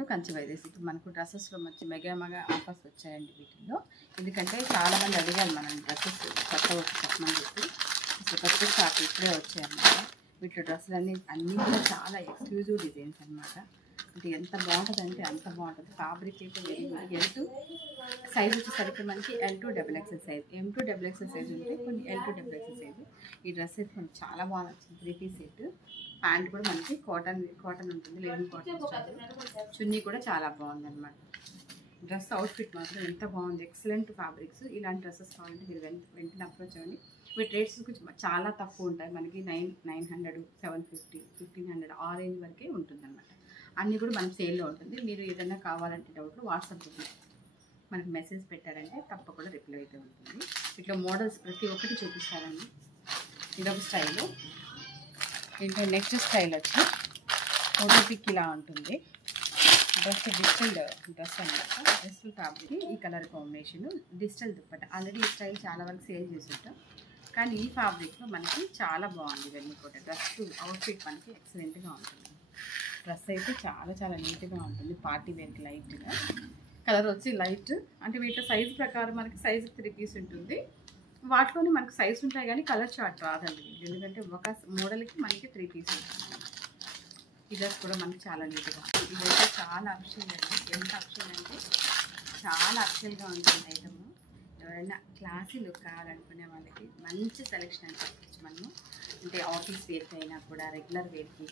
To Kanchi వైదేసి. ఇప్పుడు మనకు డ్రెస్సెస్లో మంచి మెగా ఆఫర్స్ వచ్చాయండి వీటిల్లో. ఎందుకంటే చాలామంది అడిగారు మనం డ్రెస్సెస్ కొత్తగా చెప్పమని చెప్పి. అసలు కొత్త స్టాక్ ఇప్పుడే వచ్చాయన్నమాట. వీటిలో డ్రెస్సులు అన్నీ కూడా చాలా ఎక్స్క్లూజివ్ డిజైన్స్ అనమాట. అంటే ఎంత బాగుంటుంది అంటే అంత బాగుంటుంది. ఫ్యాబ్రిక్ అయితే వెరీ L2 సైజ్ వచ్చేసరికి మనకి L2 XXL size, M2 XXL size ఉంటే కొన్ని L2 XXL సైజు. ఈ డ్రెస్ అయితే మనకి చాలా బాగా నచ్చింది. 3-piece set. ప్యాంట్ కూడా మనకి కాటన్ ఉంటుంది, లెనిన్ కాటన్ స్టైల్. చున్నీ కూడా చాలా బాగుందన్నమాట. డ్రెస్ అవుట్ఫిట్ మాత్రం ఎంత బాగుంది. Excellent fabrics. ఇలాంటి డ్రెస్సెస్ కావాలంటే మీరు వెంటనే అప్రోచ్ అవ్వండి. వీటి రేట్స్ చాలా తక్కువ ఉంటాయి. మనకి 900, 750, 1500 ఆ రేంజ్ వరకే ఉంటుందన్నమాట. అన్నీ కూడా మనకి సేల్లో ఉంటుంది. మీరు ఏదైనా కావాలంటే డౌట్లు వాట్సాప్ మనకి మెసేజ్ పెట్టారంటే తప్పకుండా రిప్లై అయితే ఉంటుంది. ఇట్లా మోడల్స్ ప్రతి ఒక్కటి చూపిస్తారండి. ఇదొక స్టైలు. ఇంకా నెక్స్ట్ స్టైల్ వచ్చి ఫోటో పిక్ ఇలా ఉంటుంది. డ్రెస్ డిజిటల్ డ్రెస్ అనమాట. డిజిటల్ ఫ్యాబ్రిక్, ఈ colour combination, digital dupatta. Already ఈ స్టైల్ చాలా వరకు సేల్ చేసి ఉంటాం, కానీ ఈ ఫ్యాబ్రిక్లో మనకి చాలా బాగుంది. ఇవన్నీ కూడా డ్రెస్ అవుట్ఫిట్ మనకి ఎక్సలెంట్గా ఉంటుంది. డ్రెస్ అయితే చాలా చాలా నీట్గా ఉంటుంది. పార్టీ వేర్కి లైట్గా కలర్ వచ్చి లైట్. అంటే వీటి సైజు ప్రకారం మనకి సైజు 3-piece ఉంటుంది. వాటిలోనే మనకి సైజు ఉంటాయి కానీ కలర్ చార్ట్ రాదండి. ఎందుకంటే ఒక మోడల్కి మనకి 3-piece ఉంటుంది. ఈ డ్రెస్ కూడా మనకి చాలా నీట్గా ఉంటుంది. ఇదైతే చాలా అఫిషియల్ అండి. ఎంత అఫిషియల్ అంటే చాలా అఫిషియల్గా ఉంటుంది ఐటమ్. ఎవరైనా క్లాసీ లుక్ కావాలనుకునే వాళ్ళకి మంచి సెలెక్షన్ అని చెప్పచ్చు మనము. అంటే ఆఫీస్ వేర్కి అయినా కూడా, రెగ్యులర్ వేర్కి,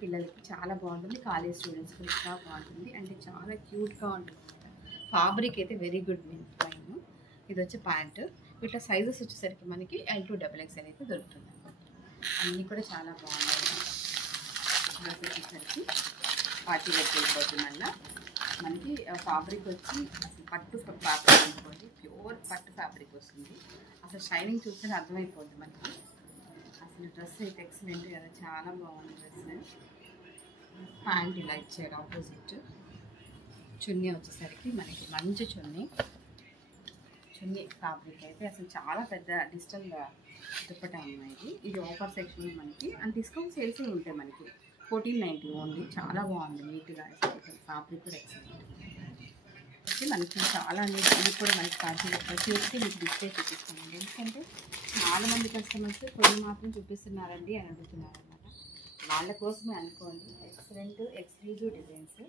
పిల్లలకి చాలా బాగుంటుంది. కాలేజ్ స్టూడెంట్స్ కూడా ఇంకా బాగుంటుంది. అంటే చాలా క్యూట్గా ఉంటుంది. ఫ్యాబ్రిక్ అయితే వెరీ గుడ్ పైన. ఇది వచ్చి ప్యాంటు. వీటిలో సైజెస్ వచ్చేసరికి మనకి L2 XXL అయితే దొరుకుతుంది. అన్నీ కూడా చాలా బాగున్నాయి. డ్రెస్ వచ్చేసరికి పార్టీ వేర్కి వెళ్ళిపోతుందల్లా. మనకి ఫ్యాబ్రిక్ వచ్చి అసలు పట్టు ఫ్యాబ్రిక్ అనుకోండి, ప్యూర్ పట్టు ఫ్యాబ్రిక్ వస్తుంది. అసలు షైనింగ్ చూస్తే అర్థమైపోతుంది మనకి. అసలు డ్రెస్ అయితే ఎక్సలెంట్ కదా, చాలా బాగుంది డ్రెస్. ప్యాంట్ ఇలా ఇచ్చారు ఆపోజిట్. చున్నీ వచ్చేసరికి మనకి మంచి చున్నీ ఫ్యాబ్రిక్ అయితే అసలు చాలా పెద్ద డిజిటల్ దుప్పటా ఉన్నాయి. ఇది ఆఫర్ సెక్షన్ మనకి అండ్ డిస్కౌంట్ సేల్స్ ఉంటాయి మనకి. 1490 ఓన్లీ. చాలా బాగుంది నీట్గా. ఫ్యాబ్రిక్ కూడా ఎక్సలెంట్. మనకి చాలా నీట్. ఇది కూడా మనకి పార్టీలో ప్రతి ఒక్కటి మీకు డిస్ప్లే చూపిస్తామండి. ఎందుకంటే చాలామంది కస్టమర్స్ కొన్ని మాత్రం చూపిస్తున్నారండి అని అడుగుతున్నారు అనమాట. వాళ్ళ కోసమే అనుకోండి. Excellent exclusive designs.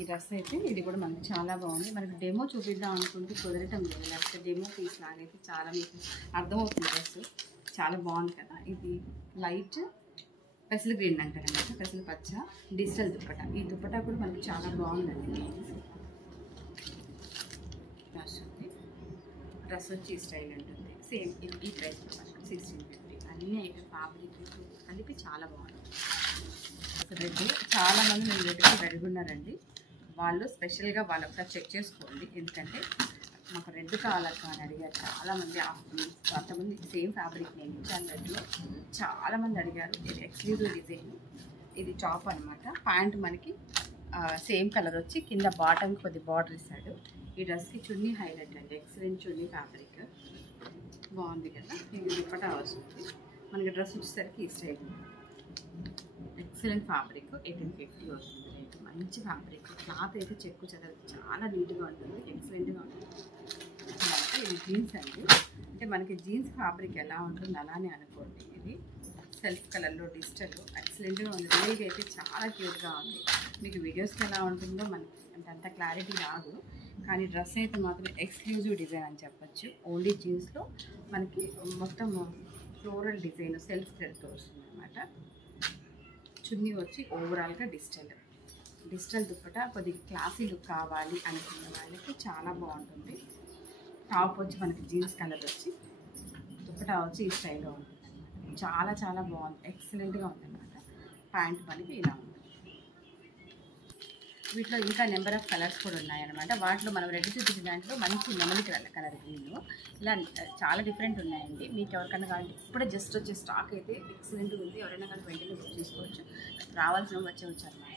ఈ డ్రెస్ అయితే ఇది కూడా మనకి చాలా బాగుంది. మనకి డెమో చూపిద్దాం అనుకుంటే కుదరటం లేదు. లేకపోతే డెమో పీస్ లాగైతే చాలా మీకు అర్థమవుతుంది. డ్రెస్ చాలా బాగుంది కదా. ఇది లైట్ పెసలు గ్రీన్ అంటారు అనమాట. పెసలు పచ్చ డిజిటల్ దుప్పట. ఈ దుప్పట కూడా మనకి చాలా బాగుందండి. డ్రెస్ వచ్చి ఈ స్టైల్ ఉంటుంది. సేమ్ ఈ ప్రైస్ 1650. అన్ని ఐటమ్ ఫ్యాబ్రిక్ కలిపి చాలా బాగుంది. రెడ్ చాలామంది మేము రెడ్కి ఉన్నారండి. వాళ్ళు స్పెషల్గా వాళ్ళు ఒకసారి చెక్ చేసుకోండి. ఎందుకంటే మాకు రెడ్ కావాలక్క అని అడిగారు చాలామంది. కొంతమంది సేమ్ ఫ్యాబ్రిక్ నేను ఇచ్చాను రెడ్లో. చాలామంది అడిగారు. ఇది ఎక్స్క్లూజివ్ డిజైన్. ఇది టాప్ అనమాట. ప్యాంట్ మనకి సేమ్ కలర్ వచ్చి కింద బాటమ్ కొద్ది బార్డర్ ఇస్తాడు. ఈ డ్రెస్కి చున్నీ హైలైట్ అండి. ఎక్సలెంట్ చున్నీ ఫ్యాబ్రిక్ బాగుంది కదా. ఇది దుప్పటా వస్తుంది మనకి. డ్రెస్ వచ్చేసరికి ఈ స్టైల్ ఎక్సలెంట్ ఫ్యాబ్రిక్. 1850 వస్తుంది రేట్. మంచి ఫ్యాబ్రిక్. క్లాత్ అయితే చెక్కు చెదరదు. చాలా నీట్గా ఉంటుంది. ఎక్సలెంట్గా ఉంటుంది. ఇది జీన్స్ అండి. అంటే మనకి జీన్స్ ఫ్యాబ్రిక్ ఎలా ఉంటుంది అలానే అనుకోండి. ఇది సెల్ఫ్ కలర్లో డిజిటల్ ఎక్సలెంట్గా ఉంది. రియల్గా అయితే చాలా క్యూట్గా ఉంది. మీకు వీడియోస్కి ఎలా ఉంటుందో మనకి అంత క్లారిటీ రాదు, కానీ డ్రెస్ అయితే మాత్రం ఎక్స్క్లూజివ్ డిజైన్ అని చెప్పచ్చు. ఓన్లీ జీన్స్లో మనకి మొత్తం ఫ్లోరల్ డిజైన్ సెల్ఫ్ థ్రెడ్తో వస్తుంది అనమాట. చున్నీ వచ్చి ఓవరాల్గా డిజిటల్ దుప్పట. కొద్దిగా క్లాసీ లుక్ కావాలి అనుకున్న వాళ్ళకి చాలా బాగుంటుంది. టాప్ వచ్చి మనకి జీన్స్ కలర్ వచ్చి దుప్పట వచ్చి ఈ స్టైల్లో ఉంటుంది అనమాట. చాలా చాలా బాగుంది. ఎక్సలెంట్గా ఉందన్నమాట. ప్యాంట్ మనకి ఇలా ఉంది. వీటిలో ఇంకా నెంబర్ ఆఫ్ కలర్స్ కూడా ఉన్నాయన్నమాట. వాటిలో మనం రెడ్ చూపించిన దాంట్లో మంచి నెమలి కలర్ గ్రీన్ ఇలా చాలా డిఫరెంట్ ఉన్నాయండి. మీకు ఎవరికైనా కావాలంటే ఇప్పుడే జస్ట్ వచ్చే స్టాక్ అయితే ఎక్సలెంట్గా ఉంది. ఎవరైనా కానీ వెంటనే తీసుకోవచ్చు. రావాల్సిన వచ్చేవచ్చు అనమాట.